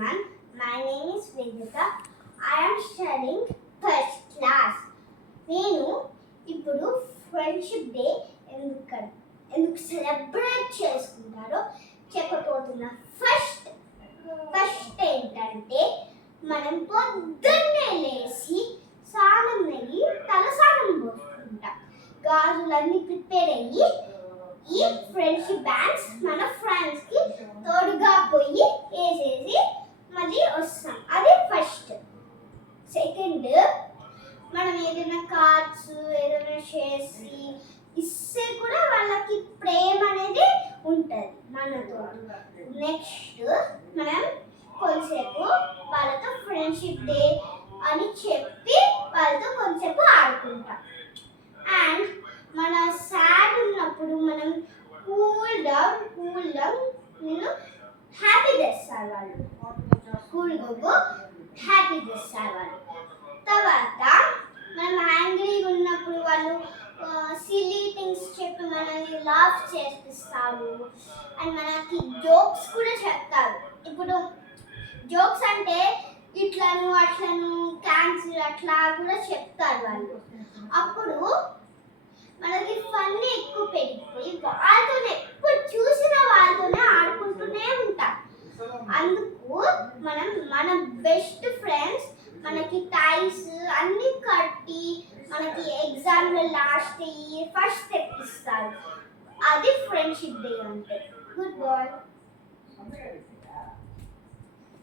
everyone. My name is Vedita. I am studying first class. నేను ఇప్పుడు friendship day ఎందుకు celebrate చేసుకుంటారో చెప్పబోతున్నా. First ఏంటంటే మనం పొద్దున్నే లేచి స్నానం అయ్యి తలస్నానం పోసుకుంటాం. గాజులన్నీ ప్రిపేర్ అయ్యి ఈ ఫ్రెండ్షిప్ బ్యాండ్స్ మన ఫ్రెండ్స్ కి తోడుగా పోయి వేసేసి మళ్ళీ వస్తాం. అది ఫస్ట్. సెకండ్, మనం ఏదైనా కార్డ్స్ ఏదైనా చేసి ఇస్తే కూడా వాళ్ళకి ప్రేమ అనేది ఉంటుంది మనతో. నెక్స్ట్, మనం కొంచెంసేపు వాళ్ళతో ఫ్రెండ్షిప్ డే అని చెప్పి వాళ్ళతో కొంచెంసేపు ఆడుకుంటాం. అండ్ మన సాడ్ ఉన్నప్పుడు మనం కూల్ డౌన్ నేను హ్యాపీ చేస్తారు వాళ్ళు. హ్యాపీ చేస్తారు వాళ్ళు. తర్వాత మనం యాంగ్రీగా ఉన్నప్పుడు వాళ్ళు సిల్లీ థింగ్స్ చెప్పి మనల్ని లాఫ్ చేపిస్తారు. అండ్ మనకి జోక్స్ కూడా చెప్తారు. ఇప్పుడు జోక్స్ అంటే ఇట్లను అట్లను క్యాన్సిల్ అట్లా కూడా చెప్తారు వాళ్ళు. అప్పుడు మనకి ఫన్ ఎక్కువ పెరిగిపోయి వాళ్ళతోనే ఎప్పుడు చూసినా వాళ్ళతోనే ఆడుకుంటూనే ఉంటాం. అందుకు మన బెస్ట్ ఫ్రెండ్స్ మనకి టైస్ అన్ని కట్టి మనకి ఎగ్జామ్లో లాస్ట్ అయ్యి ఫస్ట్ తెప్పిస్తారు. అది ఫ్రెండ్షిప్ డే అంటే. Good bye.